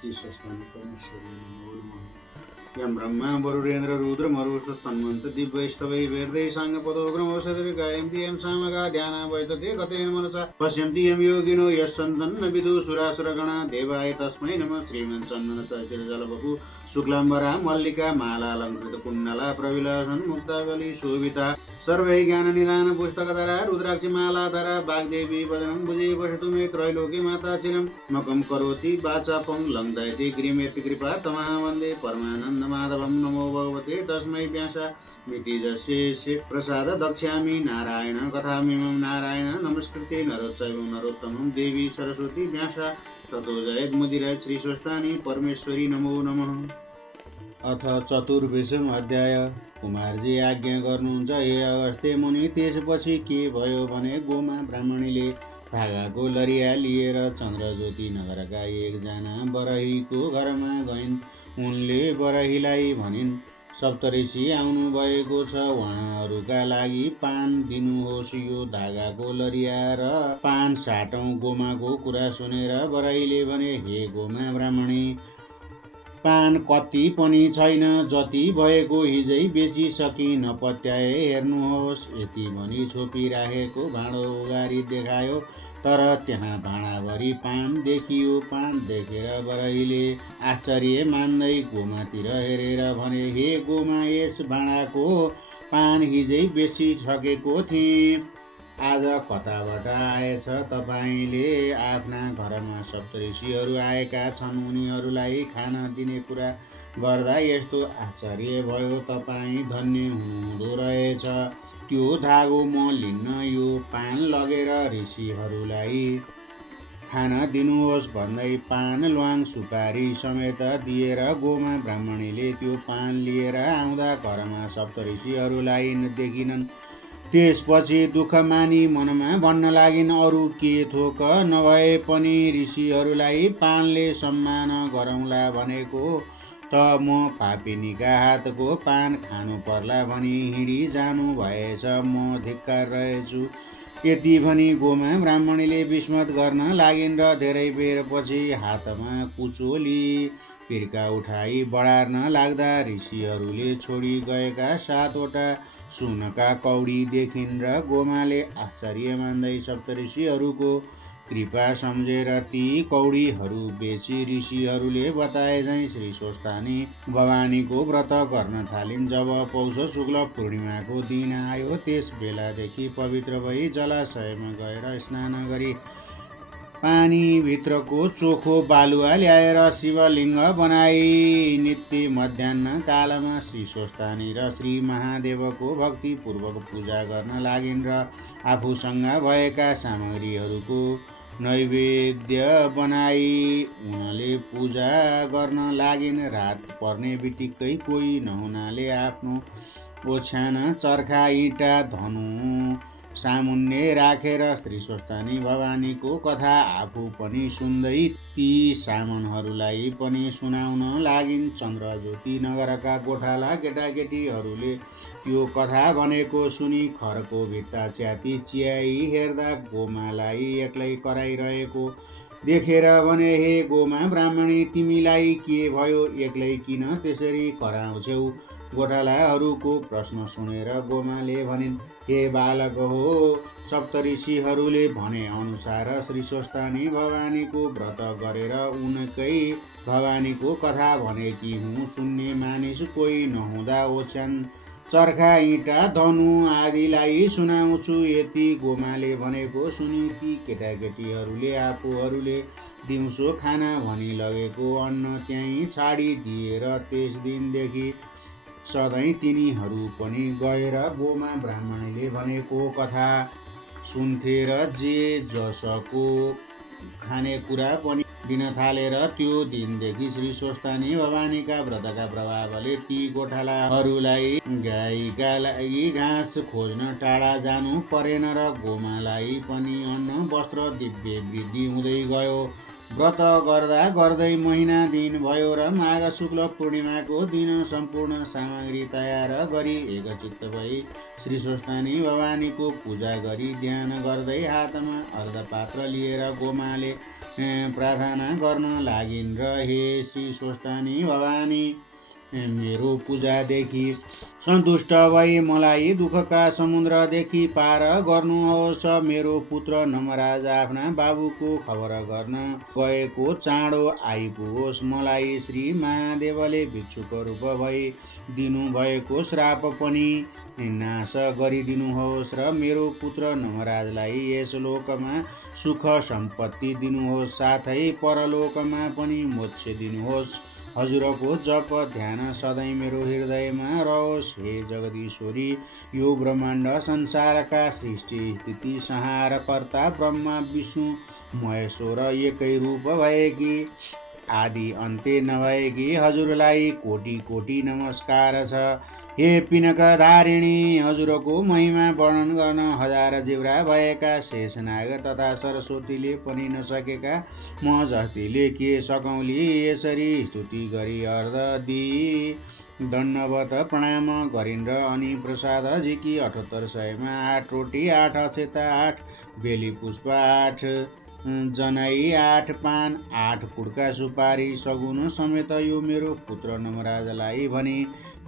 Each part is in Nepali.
श्री स्वस्तानि परमेश्वरी नमो नमः। यं ब्रह्मा वरुणेन्द्र रुद्र मरुतस्तन्वन्त दिव्यैस्तवै वेदै साङ्गपदोग्रमौषधि गायन्ति यं सामगा ध्याना वैतते गतेन मनसा पश्यन्ति यं योगिनो यस्सन्तन्न विदुसुरासुरगणा देवाय तस्मै नमः। श्रीमन्चन्दन चर्चितजलवपु शुक्लाम्बरा मल्लिका मालालङ्कृत कुण्डला प्रविलासन् मुक्तावली शोभिता सर्वै ज्ञाननिधान पुस्तकधरा रुद्राक्षि मालाधरा वाग्देवी वदनं भुजे वसतु मे त्रैलोक्य माता चिरं मकं करोति वाचापं लङ्घयति गृह्यति कृपा तमः वन्दे परमानन्द माधवं। नमो भगवते तस्मै व्यासा मितिजस्य प्रसाद दक्ष्यामि नारायण कथामिमं नारायण नमस्कृते नरोत्तमं नरोत्तमं देवी सरस्वती व्यासा ततो जयमुदिराय श्री स्वस्तानि परमेश्वरी नमो नमः। अथ चतुर्विंशम अध्याय। कुमारजी आज्ञा गर्नुहुन्छ हे अगस्त्य मुनि। त्यसपछि के भयो भने गोमा ब्राह्मणीले धागाको लरिया लिएर चन्द्रज्योति नगरका एकजना बरहीको घरमा गइन्। उनले बरहीलाई भनिन्, सप्तऋषि आउनु भएको छ, उहाँहरूका लागि पान दिनुहोस्। यो धागाको लरिया र पान साटौँ। गोमाको कुरा सुनेर बरहीले भने, हे गोमा ब्राह्मणी, पान कति पनि छैन, जति भएको हिजै बेचिसकी नपत्याए हेर्नुहोस्। यति भनी छोपिराखेको भाँडो उगारी देखायो, तर त्यहाँ भाँडाभरि पान देखियो। पान देखेर बरहीले आश्चर्य मान्दै गोमातिर हेरेर भने, हे गोमा, यस भाँडाको पान हिजै बेचिसकेको थिएँ, आज कताबाट आएछ? तपाईँले आफ्ना घरमा सप्तऋषिहरू आएका छन्, उनीहरूलाई खाना दिने कुरा गर्दा यस्तो आश्चर्य भयो। तपाईँ धन्य हुनुहुँदो रहेछ। त्यो धागो म लिन्न, यो पान लगेर ऋषिहरूलाई खाना दिनुहोस् भन्दै पान ल्वाङ सुपारी समेत दिएर गोमा ब्राह्मणीले त्यो पान लिएर आउँदा घरमा सप्तऋषिहरूलाई देखिनन्। त्यसपछि दुःख मानी मनमा भन्न लागिन्, अरू के थोक नभए पनि ऋषिहरूलाई पानले सम्मान गरौँला भनेको त म पापिनीका हातको पान खानु पर्ला भनी हिँडी जानु भएछ, म धिक्कार रहेछु। यति भनी गोमा ब्राह्मणीले विस्मत गर्न लागिन् र धेरै बेरपछि हातमा कुचोली पिर्का उठाई बढार्न लाग्दा ऋषिहरूले छोडी गएका 7वटा सुनका कौडी देखिन् र गोमाले आश्चर्य मान्दै सप्तऋषिहरूको कृपा सम्झेर ती कौडीहरू बेची ऋषिहरूले बताए झैँ श्री स्वस्तानी भवानीको व्रत गर्न थालिन्। जब पौष शुक्ल पूर्णिमाको दिन आयो, त्यस बेलादेखि पवित्र भई जलाशयमा गएर स्नान गरी पानीभित्रको चोखो बालुवा ल्याएर शिवलिङ्ग बनाई नित्य मध्याह्न कालमा श्री स्वस्तानी र श्री महादेवको भक्तिपूर्वक पूजा गर्न लागिन् र आफूसँग भएका सामग्रीहरूको नैवेद्य बनाई उनले पूजा गर्न लागिन्। रात पर्ने बित्तिकै कोही नहुनाले आफ्नो ओछ्यान, चर्खा, इँटा, धनु सामुन्ने राखेर श्री स्वस्तानी भवानीको कथा आफू पनि सुन्दै ती सामानहरूलाई पनि सुनाउन लागिन्। चन्द्रज्योति नगरका गोठाला केटाकेटीहरूले त्यो कथा भनेको सुनि खरको भित्ता च्याती च्याई हेर्दा गोमालाई एक्लै कराइरहेको देखेर भने, हे गोमा ब्राह्मणी, तिमीलाई के भयो? एक्लै किन त्यसरी कराउँछौ? गोठालाहरूको प्रश्न सुनेर गोमाले भनिन्, हे बालक हो, सप्तऋषिहरूले भने अनुसार श्री स्वस्तानी भवानीको व्रत गरेर उनकै भवानीको कथा भनेकी हुँ। सुन्ने मानिस कोही नहुँदा ओछ्यान, चर्खा, इँटा, धनु आदिलाई सुनाउँछु। यति गोमाले भनेको सुनि ती केटाकेटीहरूले आफूहरूले दिउँसो खाना भनी लगेको अन्न त्यहीँ छाडिदिएर त्यस दिनदेखि सधैँ तिनीहरू पनि गएर गोमा ब्राह्मणीले भनेको कथा सुन्थे र जे जसको खानेकुरा पनि दिन थाले र त्यो दिनदेखि श्री स्वस्तानी भवानीका व्रतका प्रभावले ती गोठालाहरूलाई गाईका लागि घाँस खोज्न टाढा जानु परेन र गोमालाई पनि अन्न वस्त्र दिव्य वृद्धि हुँदै गयो। व्रत गर्दा गर्दै महिना दिन भयो र माघ शुक्ल पूर्णिमाको दिन सम्पूर्ण सामग्री तयार गरी एकचित्त भई श्री स्वस्थानी भवानीको पूजा गरी ध्यान गर्दै हातमा अर्धपात्र लिएर गोमाले प्रार्थना गर्न लागिन् र हे श्री स्वस्थानी भवानी, मेरो पूजादेखि सन्तुष्ट भई मलाई दुःखका समुद्रदेखि पार गर्नुहोस्। मेरो पुत्र नमराज आफ्ना बाबुको खबर गर्न गएको चाँडो आइपुगोस्। मलाई श्री महादेवले भिक्षुक रूप भई दिनुभएको श्राप पनि नाश गरिदिनुहोस् र मेरो पुत्र नमराजलाई यस लोकमा सुख सम्पत्ति दिनुहोस्, साथै परलोकमा पनि मोक्ष दिनुहोस्। हजुरको जप ध्यान सधैँ मेरो हृदयमा रहोस्। हे जगदीश्वरी, यो ब्रह्माण्ड संसारका सृष्टि स्थिति संहारकर्ता ब्रह्मा विष्णु महेश्वर एकै रूप भएकी, आदि अन्त्य नभएकी हजुरलाई कोटि कोटि नमस्कार छ। हे पिनकधारिणी, हजुरको महिमा वर्णन गर्न हजार जिब्रा भएका शेषनाग तथा सरस्वतीले पनि नसकेका म जस्तीले के सकौँली यसरी स्तुति गरी अर्ध दिई दण्डवत प्रणाम गरिन् र अनि प्रसाद झिकी 78 सयमा 8 रोटी 8 अक्षता 8 बेली पुष्प 8 जनै 8 पान 8 पुड्का सुपारी सगुन समेत यो मेरो पुत्र नमराजलाई भनी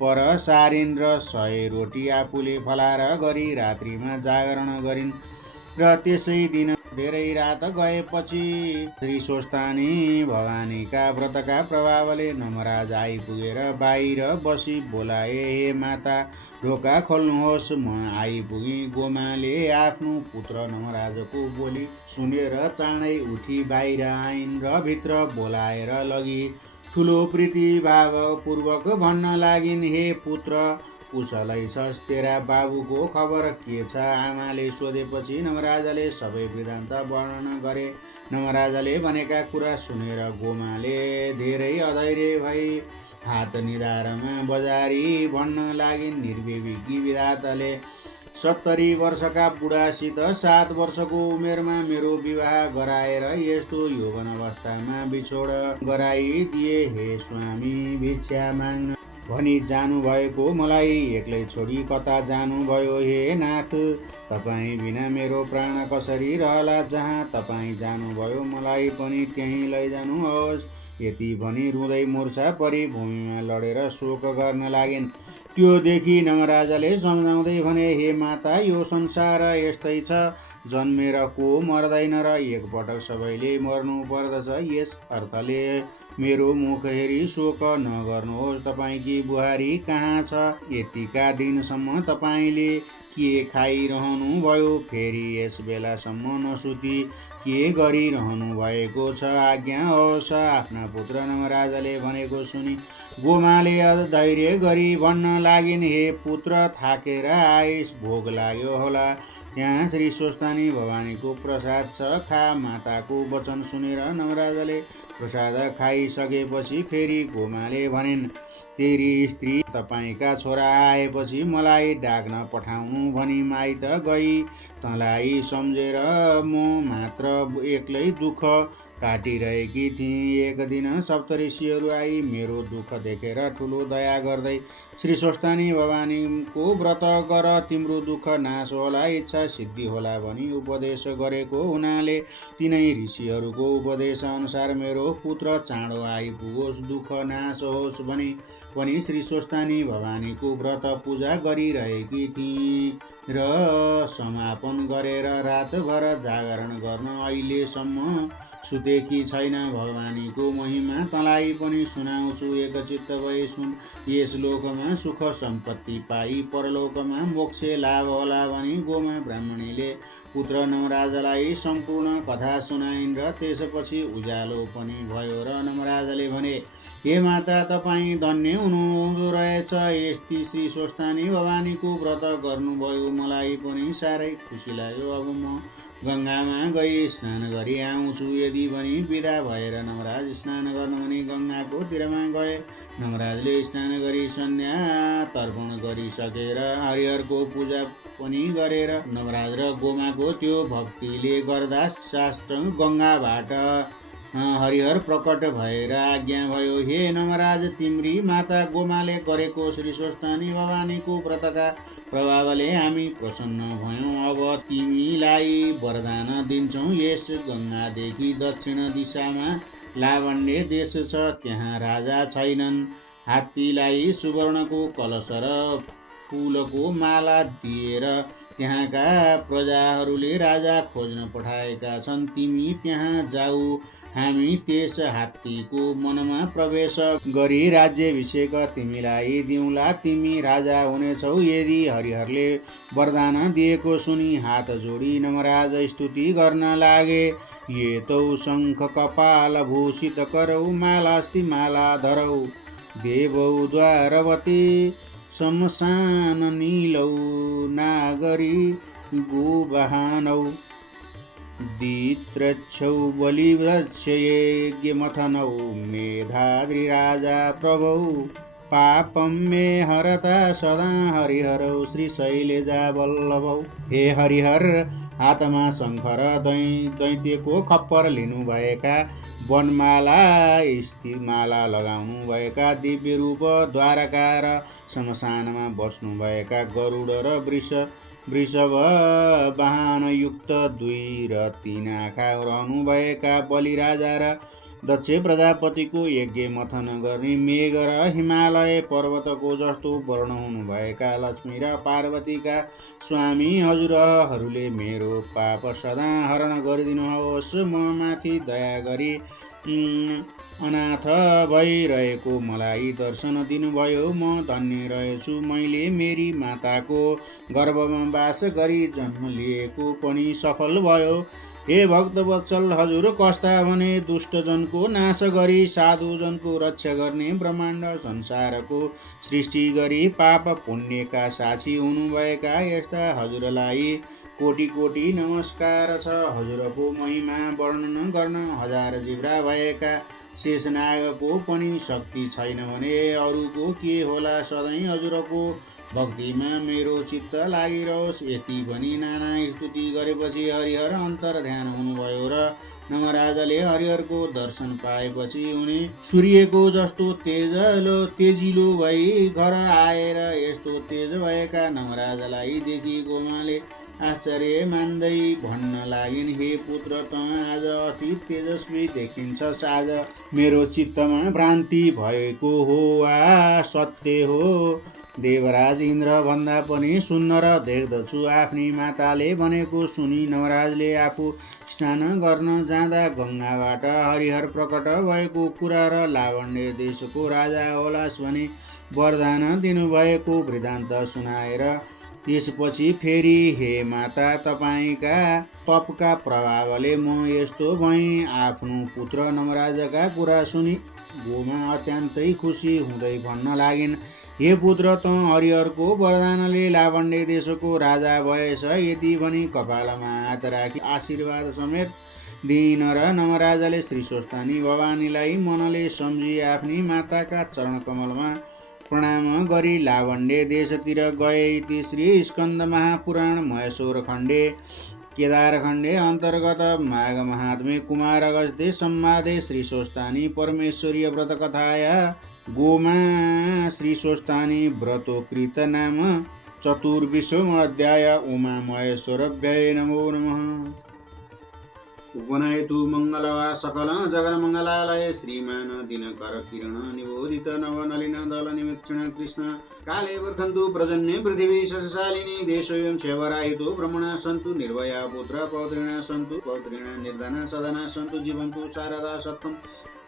पर सारिन् र 100 रोटी आफूले फलार गरी रात्रिमा जागरण गरिन् र त्यसै दिन धेरै रात गएपछि श्री स्वस्थानी भवानीका व्रतका प्रभावले नमराज आइपुगेर बाहिर बसी बोलाए, हे माता, ढोका खोल्नुहोस्, म आइपुगेँ। गोमाले आफ्नो पुत्र नमराजको बोली सुनेर चाँडै उठी बाहिर आइन् र भित्र बोलाएर लगी ठुलो प्रीतिभावपूर्वक भन्न लागिन्, हे पुत्र, कुशलै छस्? तेरा बाबुको खबर के छ? आमाले सोधेपछि नमराजले सबै वृत्तान्त वर्णन गरे। नमराजले भनेका कुरा सुनेर गोमाले धेरै अधैर्य भई हात निधारमा बजारी भन्न लागिन्, निर्विवेकी विधाताले 70 वर्षका बुढासित 7 वर्षको उमेरमा मेरो विवाह गराएर यस्तो यौवन अवस्थामा बिछोड गराइदिए। हे स्वामी, भिक्षा माग्न भनी जानुभएको मलाई एक्लै छोडी कता जानुभयो? हे नाथ, तपाईँ बिना मेरो प्राण कसरी रहला? जहाँ तपाईँ जानुभयो मलाई पनि त्यहीँ लैजानुहोस्। यति भनी रुँदै मूर्छा परी भूमिमा लडेर शोक गर्न लागिन्। त्यो देखि नमराजले सम्झाउँदै भने, हे माता, यो संसार यस्तै छ, जन्मेर को मर्दैन र एकपटक सबैले मर्नु पर्दछ। यस अर्थले मेरो मुख हेरी शोक नगर्नुहोस्। तपाईँकी बुहारी कहाँ छ? यतिका दिनसम्म तपाईँले के खाइरहनु भयो? फेरि यस बेलासम्म नसुती के गरिरहनु भएको छ? आज्ञा होस्। आफ्ना पुत्र नमराजले भनेको सुनि गोमाले धैर्य गरी भन्न लागिन्, हे पुत्र, थाकेर आइस, भोग लाग्यो होला, त्यहाँ श्री स्वस्थानी भवानीको प्रसाद छ, खा। माताको वचन सुनेर नमराजले प्रसाद खाइसकेपछि फेरि गोमाले भनिन्, तेरी स्त्री तपाईँका छोरा आएपछि मलाई डाक्न पठाउनु भनी माइत गई। तँलाई सम्झेर म मात्र एक्लै दुःख काटिरहेकी थिएँ। एक दिन सप्तऋषिहरू आई मेरो दुःख देखेर ठुलो दया गर्दै श्री स्वस्थानी भवानीको व्रत गर, तिम्रो दुःख नाश होला, इच्छा सिद्धि होला भनी उपदेश गरेको हुनाले तिनै ऋषिहरूको उपदेश अनुसार मेरो पुत्र चाँडो आइपुगोस्, दुःख नाश होस् भनी पनि श्री स्वस्थानी भवानीको व्रत पूजा गरिरहेकी थिएँ र समापन गरेर रातभर जागरण गर्न अहिलेसम्म सुतेकी छैन। भवानीको महिमा तँलाई पनि सुनाउँछु, एकचित्त भई सुन। यस लोकमा सुख सम्पत्ति पाई परलोकमा मोक्ष लाभ होला भनी गोमा ब्राह्मणीले पुत्र नमराजलाई सम्पूर्ण कथा सुनाइन् र त्यसपछि उज्यालो पनि भयो र नमराजले भने, हे माता, तपाईँ धन्य हुनुहुँदो रहेछ। यस्ती श्री स्वस्थानी भवानीको व्रत गर्नुभयो, मलाई पनि साह्रै खुसी लाग्यो। अब म गङ्गामा गई स्नान गरी आउँछु। यदि भनी बिदा भएर नमराज स्नान गर्नु भनी गङ्गाको तिरमा गए। नमराजले स्नान गरी सन्ध्या तर्पण गरिसकेर हरिहरको पूजा पनि गरेर नमराज र गोमाको त्यो भक्तिले गर्दा शास्त्र गङ्गाबाट हरिहर प्रकट भएर आज्ञा भयो, हे नमराज, तिम्री माता गोमाले गरेको श्री स्वस्थानी भवानीको व्रतका प्रभावले हामी प्रसन्न भयौँ। अब तिमीलाई वरदान दिन्छौँ। यस गङ्गादेखि दक्षिण दिशामा लावण्य देश छ, त्यहाँ राजा छैनन्। हात्तीलाई सुवर्णको कलश र फुलको माला दिएर त्यहाँका प्रजाहरूले राजा खोज्न पठाएका छन्। तिमी त्यहाँ जाऊ, हामी त्यस हात्तीको मनमा प्रवेश गरी राज्याभिषेक तिमीलाई दिउँला। तिमी राजा हुनेछौ यदि हरिहरले वरदान दिएको सुनि हात जोडी नमराज स्तुति गर्न लागे। ये तौ शङ्ख कपाल भूषित करौ, मालास्ति माला धरौ, देवौ द्वारवती शमशान नीलौ, नागरी गोवाहनौ, दित्रच्छौ बलिवृक्षयज्ञमथनौ, मेधाद्रिराजा प्रभौ, पापं मे हरता सदा हरिहरौ, श्रीशैलजा वल्लभौ। हे हरिहर, हातमा शङ्ख र दैत्यको खप्पर लिनुभएका, वनमाला स्थिमाला लगाउनुभएका, दिव्य रूप द्वारका र शमशानमा बस्नुभएका, गरुड र वृषभ वाहनयुक्त 2 र 3 आँखा रहनुभएका बलिराजा र दक्ष प्रजापतिको यज्ञ मथन गर्ने, मेघ र हिमालय पर्वतको जस्तो वर्ण हुनुभएका लक्ष्मी र पार्वतीका स्वामी हजुरहरूले मेरो पाप सदा हरण गरिदिनुहोस्। म माथि दया गरी अनाथ भइरहेको मलाई दर्शन दिनुभयो। म धन्य रहेछु, मैले मेरी माताको गर्भमा वास गरी जन्म लिएको पनि सफल भयो। हे भक्तवत्सल हजुर, कस्ता भने दुष्टजनको नाश गरी साधुजनको रक्षा गर्ने, ब्रह्माण्ड संसारको सृष्टि गरी पाप पुण्यका साक्षी हुनुभएका यस्ता हजुरलाई कोटि कोटि नमस्कार छ। हजुरको महिमा वर्णन गर्न हजार जिब्रा भएका शेषनागको पनि शक्ति छैन भने अरूको के होला। सधैँ हजुरको भक्तिमा मेरो चित्त लागिरहोस्। यति भनी नाना स्तुति गरेपछि हरिहर अन्तर ध्यान हुनुभयो र नमराजले हरिहरको दर्शन पाएपछि उनी सूर्यको जस्तो तेजिलो भई घर आएर यस्तो तेज भएका नमराजलाई देखि गोमाले आश्चर्य मान्दै भन्न लागिन्, हे पुत्र, त आज अति तेजस्वी देखिन्छस्। आज मेरो चित्तमा भ्रान्ति भएको हो वा सत्य हो? देवराज इन्द्र भन्दा पनि सुन्दर देख्दछु। आफ्नी माताले भनेको सुनि नमराजले आफू स्नान गर्न जाँदा गङ्गाबाट हरिहर प्रकट भएको कुरा र लावण्य देशको राजा होलास् भनी वरदान दिनुभएको वृत्तान्त सुनाएर त्यसपछि फेरि, हे माता, तपाईँका तपका प्रभावले म यस्तो भएँ। आफ्नो पुत्र नमराजका कुरा सुनि गोमा अत्यन्तै खुसी हुँदै भन्न लागिन्, हे पुत्र, त हरिहरको वरदानले लावण्य देशको राजा भएछ। यति भनी कपालमा हात राखी आशीर्वाद समेत दिइन र नमराजले श्री स्वस्थानी भवानीलाई मनले सम्झी आफ्नी माताका चरणकमलमा प्रणाम गरी लावण्य देशतिर गए। इति श्री स्कन्द महापुराण महेश्वर खण्डे केदारखण्डे अन्तर्गत माघ महात्म्ये कुमार अगस्त्य संवादे श्री स्वस्थानी परमेश्वरीय व्रतकथाया गोमा श्री स्वस्थानी व्रतोकृत नाम चतुर्विंशो अध्याय। उमा महेश्वरभ्यै नमो नमः। उपनयतु मङ्गलवा सकल जगन्मङ्गलालय श्रीमान दिनकर किरण निबोधित नवनलिन दल निमीक्षण कृष्ण काले वर्धन्तु प्रजन्ये पृथिवी शशशालिनी देशोऽयं सेवराहितो ब्रह्मणा सन्तु निर्भया पुत्र पौत्रिणा सन्तु पौत्रिणा निर्धना सदना सन्तु जीवन्तु शारदा सत्वं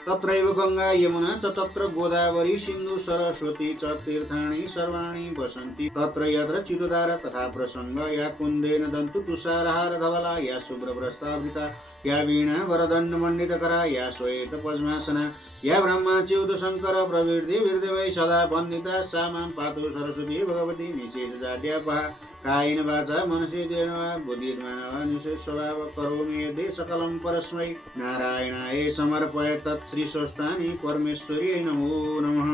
तत्रैव गंगा यमुना च तत्र गोदावरी सिन्धु सरस्वती च तीर्थानि सर्वाणि वसन्ति तत्र यत्र चितोदार तथा प्रसंग या कुन्देन दन्तु तुषारहार धवला या शुभ्रवस्त्रावृता या वीणा वरदण्ड मण्डितकरा या श्वेत पद्मासना या ब्रह्मा च्युत शंकर प्रवृत्ति वीर्देवै सदा वन्दिता सा मां पातु सरस्वती भगवती निशेष जाड्यापहा कायेन वाचा मनसेन्द्रियेण वा बुद्धिर्मानवा निशेष स्वभाव करोमि यदि सकलं परस्मै नारायणाय समर्पये तत् श्री स्वस्थानी परमेश्वर्यै नमो नमः।